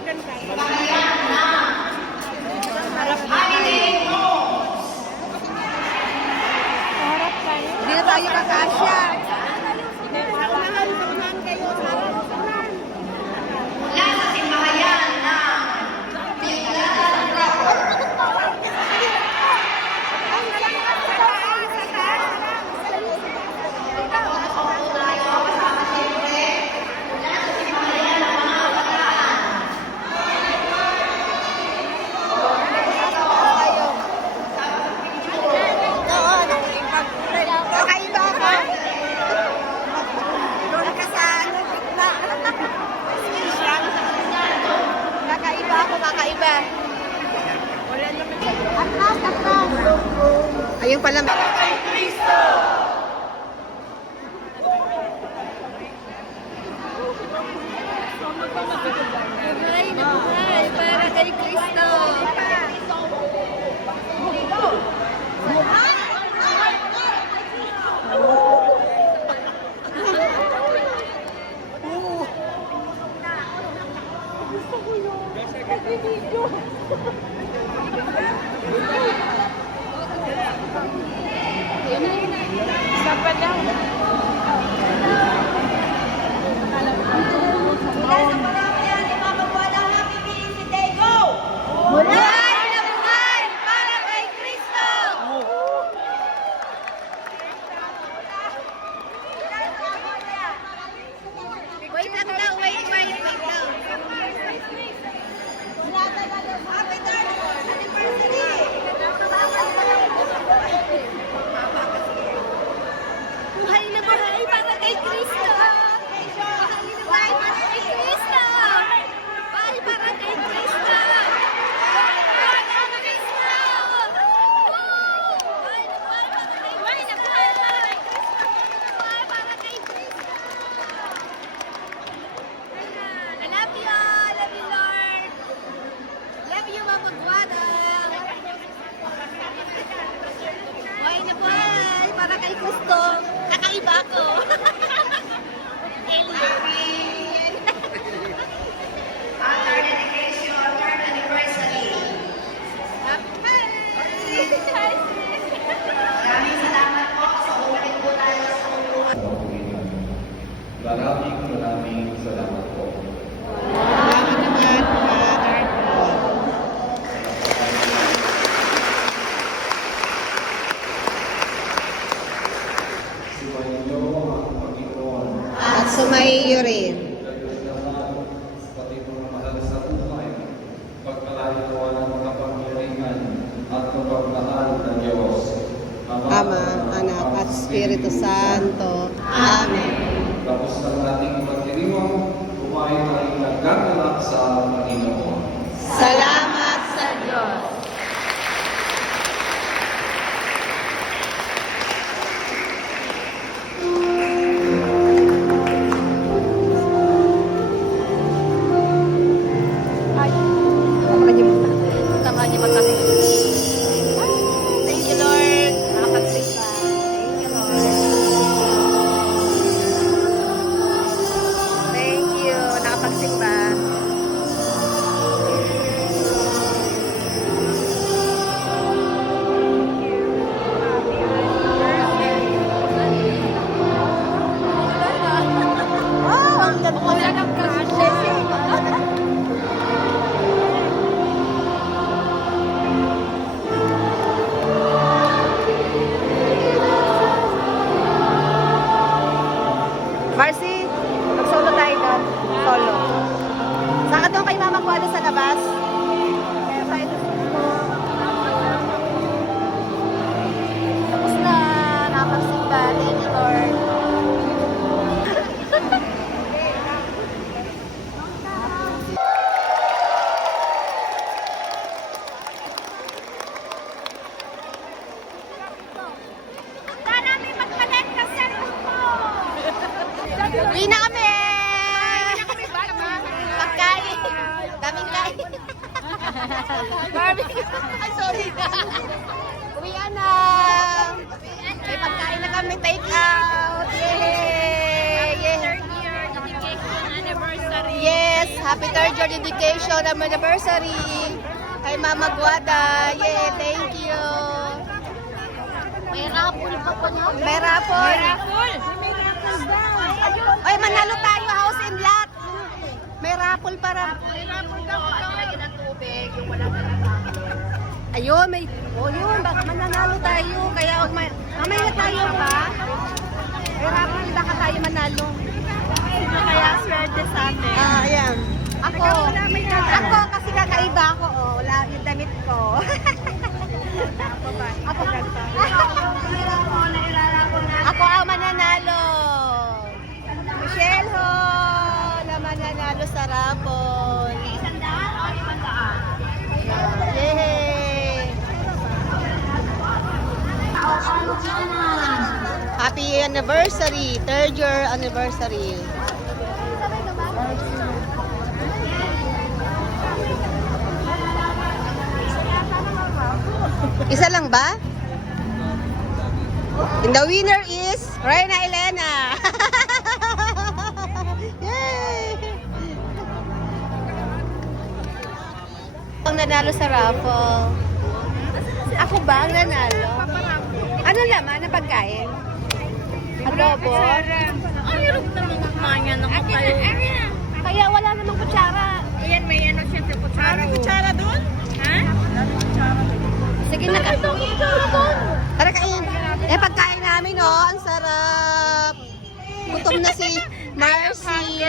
maganda. Harap tayo. Hindi na tayo kakasya. Unahan kayo. Mula sa simbahan na Kakaiba ka? Doon ka sa ano, gitna. Kakaiba ako, kakaiba. Atlas, atlas. Ayun pala. Buhay na buhay para kay Kristo. Sapa daw. Buhay na buhay para kay Kristo! Wait lang daw, wait lang. Happy 30th anniversary! Buhay na buhay para kay Kristo. Buhay para kay Kristo. Buhay para kay Kristo. Buhay para kay Kristo. Buhay na buhay para kay Kristo. Buhay para kay Kristo. I love you all. Love you, Lord. Love you, Mama Guada. Buhay na buhay para kay Kristo. Kakaiba ko. Alien. Father dedication, third anniversary. Maraming salamat po sa ulit po tayo sa Maraming salamat po. Salamat naman, Father. Sumainyo ang Panginoon. At sumaiyo rin. Diyos naman, pati mga mahal sa buhay, pagkalinawa ng mga pangyarihan at mapagmahal ng Diyos. Ama, Anak, at Espiritu Santo. Amen. Tapos ng ating pagdiriwang, kumain ay nagkakalak sa Panginoon. Salamat sa Diyos. Ay, tama niyo magkakit. Thank you, Lord. Nakapagsigla. Thank you, Lord. Thank you. Nakapagsigla. Wow, ang ganda ng Marcy, mag-solo tayo doon. Solo. Saka doon kay Mama Kuala sa labas. Tapos na. Nakapagsimba. Thank you, Lord. Sana may mag-connect ng cellphone ko. Uwi na kami! Pagkain. Daming kain. Barbecue. Ay, sorry. Uwian na. May pagkain na kami. Take out. Yay! Yay! Third year dedication anniversary. Yes. Happy third year dedication anniversary kay Mama Guada. Yay, thank you. May rapol pa po no? May rapol. Ay, manalo tayo, house and lot. May rapol para. May rapol daw. Lagi ng tubig, yung wala na. Ayun, may, yun, baka mananalo tayo. Kaya, mamaya na tayo ba? May rapol, baka tayo manalo. Kaya swerte sa atin. Ayan. Ako kasi kakaiba ako, wala yung damit ko. Ako ganito. Ako ang mananalo. Michelle ho, na mananalo sa rapol. 100 o 500? Yay! Happy anniversary, third year anniversary. Isa lang ba? And the winner is Reyna Elena. Yay! Ang nanalo sa raffle. Ako ba ang nanalo? Ano laman na pagkain? Adobo? Ang hirap naman kumanya ng kayo. Kaya wala namang kutsara. Ayan, may ano siyempre kutsara. Kutsara doon? Ha? Sige na ka. Tara kain. Pagkain namin, ang sarap. Gutom na si Marcy.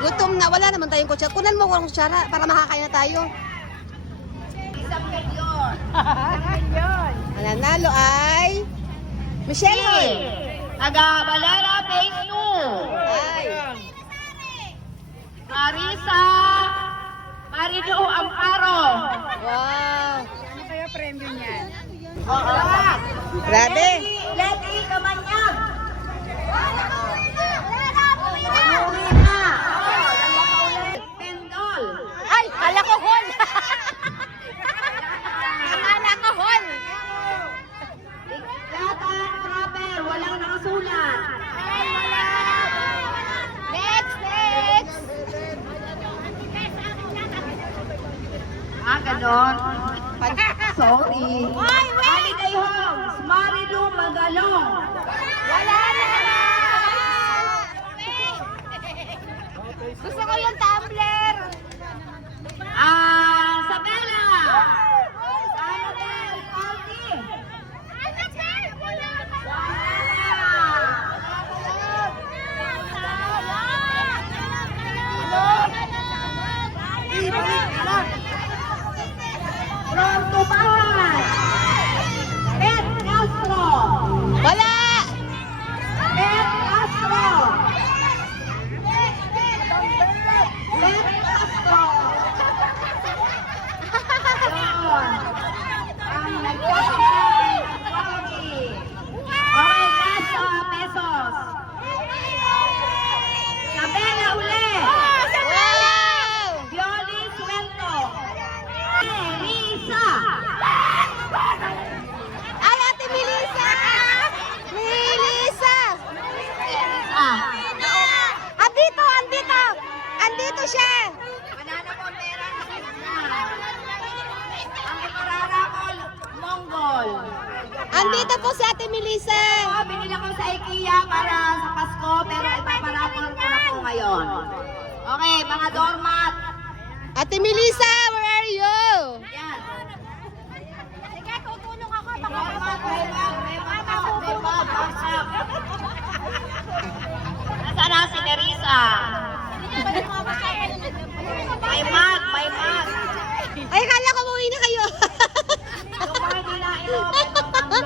Gutom na. Wala naman tayong kutsara. Kunan mo ko ng kutsara para makakain na tayo. Ang nanalo ay Michelle Hoy. Aga Valera Phase 2. Ay. Marisa Marido Amparo. Wow. Ano kaya premyo niyan? Grabe. Leti Kamanyag. Pendol. Ay, kala ko hol. Akala ko hol. Lata Trapper, walang nakasulat. Next. Ganon. Sorry. Holiday Homes, Marilu Magalong. Wala na. Gusto ko yung tumbler. Sabela. Annabel Aldi. From Tubahan. Beth Castro. Wala. Beth Castro. Beth Castro. Yun. Ang nagsasabi ng quality. Okay, last pesos. Sabela uli. Wow. Violi Suelto. Risa. Ay, Ate Melissa. Melissa. Andito siya. Banana po pera na Krishna. Ang ipararapol, Mongol. Andito po si Ate Melissa. Ito, binili ko sa IKEA para sa Pasko, pero ipaparapol ko na po ngayon. Okay, mga doormat. Ate Melissa, where are you? Yan. Sige, tutulong ako. Doormat, may bag, WhatsApp. Nasaan na si Nerissa? May mag. Ay, kala ko umuwi na kayo. Yung mga hindi na ilo, may tumbler.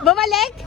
Bumalik?